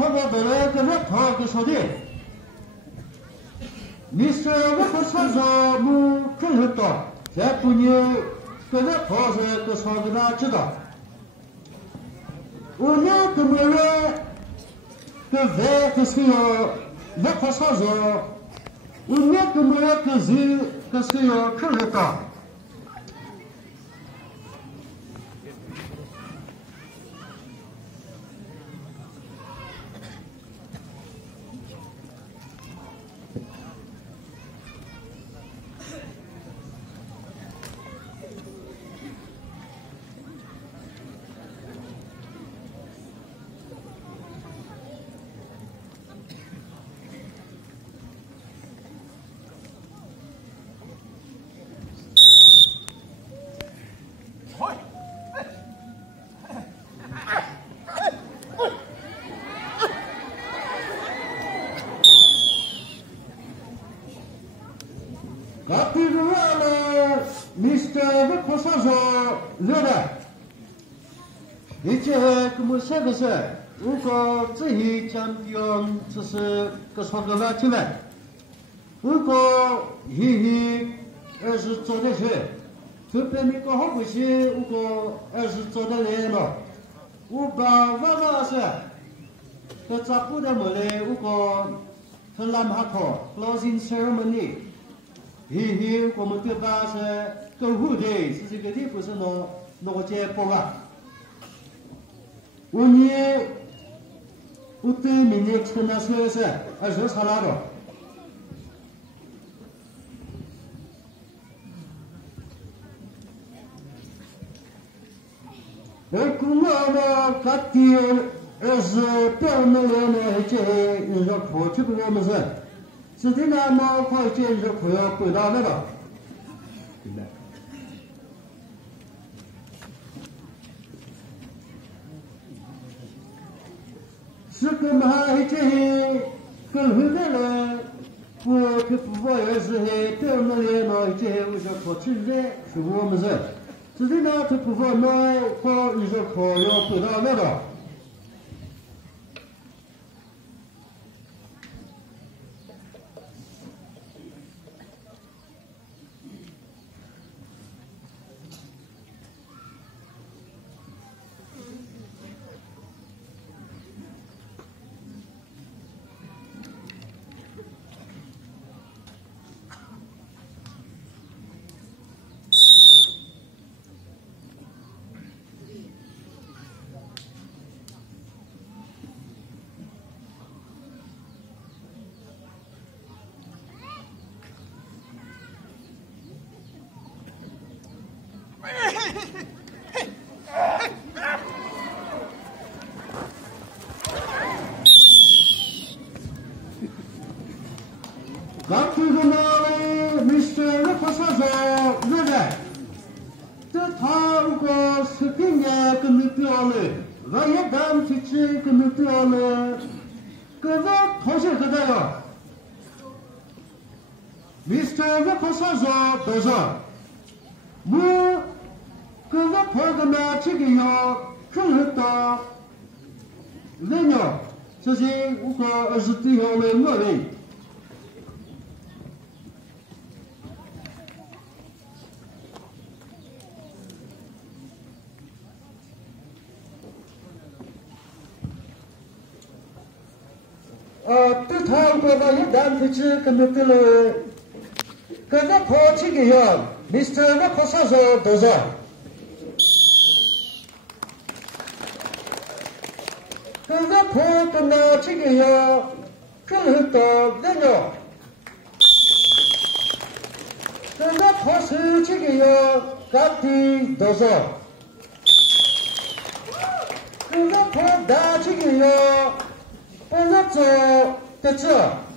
跑到本来跟我跑个说的，你说我不操作木更很多，再不牛跟我跑是个说的哪知道？我那个么人，个饭个是要我不操作，我那个么人个是个是要更很多。Mr. 我不说热的，而且跟我说的是，如果这一讲标只是个说个话题了，如果而是做的事，这边你刚好不是，如果而是做的来了，我把我是，个咋不的么嘞？如果他拉马头 closing ceremony。我们这边是购物的，是这个地不是弄结包啊。我对明年穿的是20啥拉的。我公安的各地是表那个这人家考这个我们是。是的呢，毛块建设可要回到那个，对吧？是个嘛？这些跟后头了，我去不过也是还表那里那这些我说考现在是我们是，是的呢，他不过那考你说考要回到那个。刚听说那位Mr. 那不说热的，这他如果是今年跟你表了，我也当去吃跟你表了，个我同学个的哟，Mr. 那不说多少，我跟我朋友们这个要更多，人呀，这些如果是对我们我们。对他过了一旦不知跟那个了，跟那跑这个样，Mr. 那跑啥时候多少？跟那跑跟那这个样，更很多人了。跟那跑是这个样，高低多少？跟那跑大这个样。我那走的这。